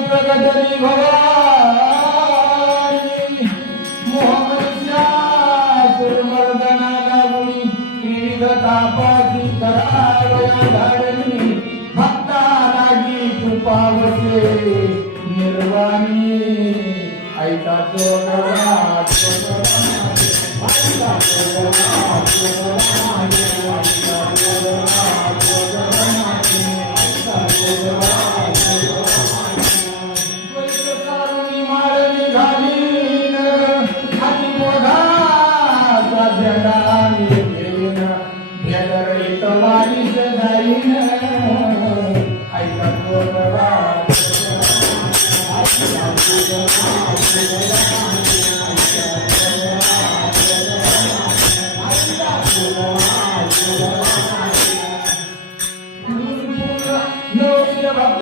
प्रगटली भवानी मोहमनच्या सुरमर्दना लागुनी विविध तापाची करावया धाडणी भक्ता लागी कृपावसे निर्वाणी ऐका I